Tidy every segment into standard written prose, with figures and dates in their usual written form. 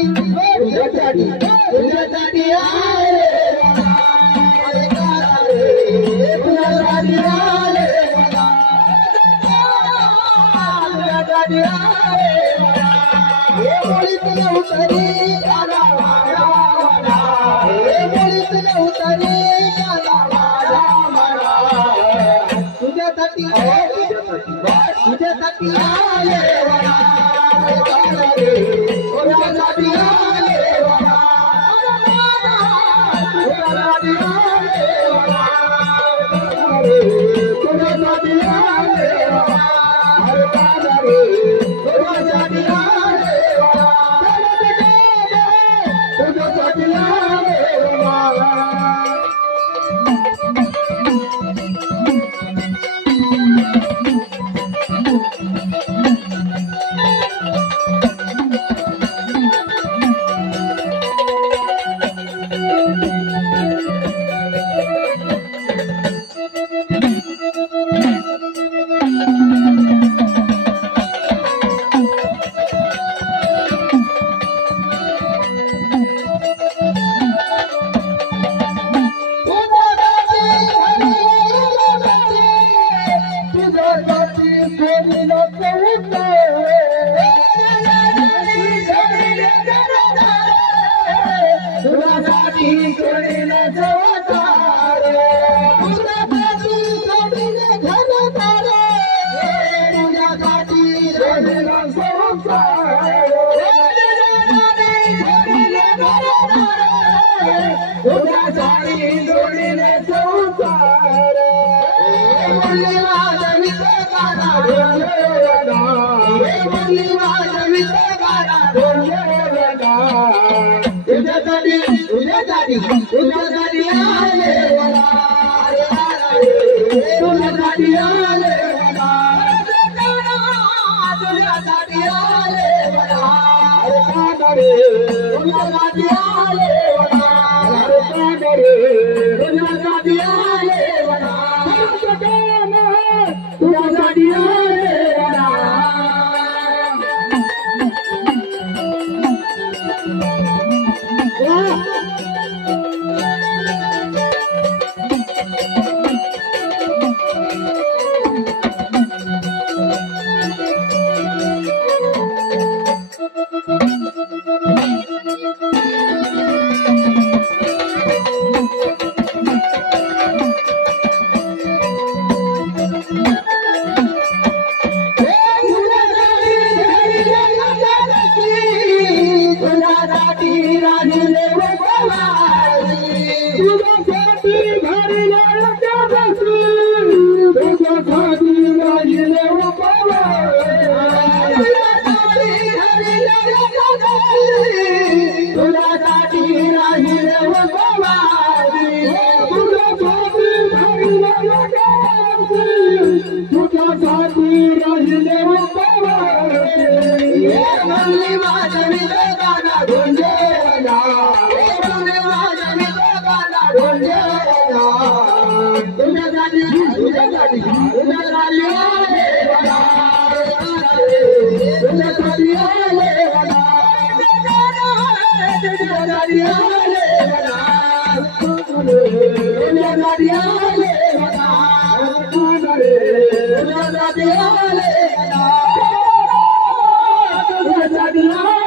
तुझ्यासाठी आले तुझ्यासाठी आले तुझ्यासाठी आले हे बोलीत नव्हतरी गाला माझा मला हे बोलीत नव्हतरी गाला माझा मला तुझ्यासाठी आले तुझ्यासाठी आले तुझ्यासाठी आले तुझ्यासाठी आले तुझ्यासाठी आले तुझ्यासाठी आले तुझ्यासाठी आले तुझ्यासाठी आले तुझ्यासाठी आले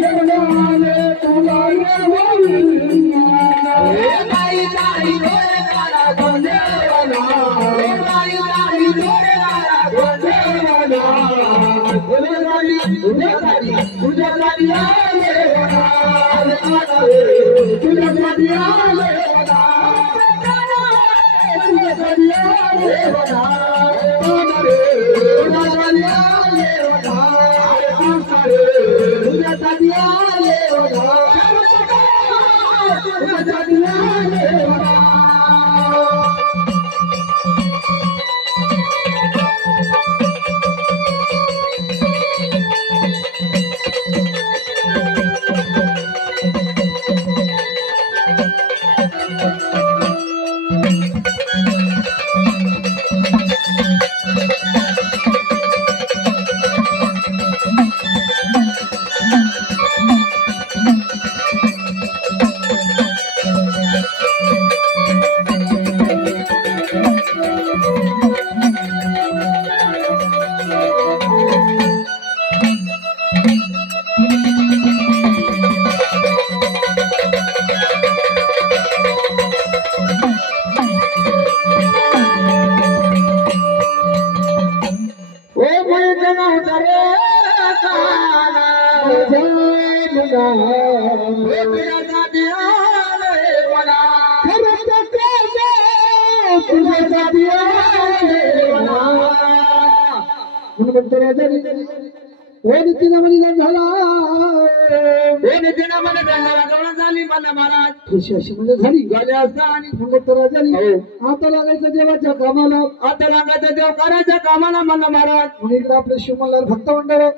Shivana, तुझ्यासाठी तुझ्यासाठी आले बघा तुझ्यासाठी आले बघा तुझ्यासाठी आले बघा तुझ्यासाठी आले बघा तुझ्यासाठी आले बघा तुझ्यासाठी आले बघा आता लागायचं देवाच्या कामाला आता लागायचं देव करायच्या कामाला म्हणलं महाराज म्हणून इकडे आपले शिवमल्हार भक्त मंडळ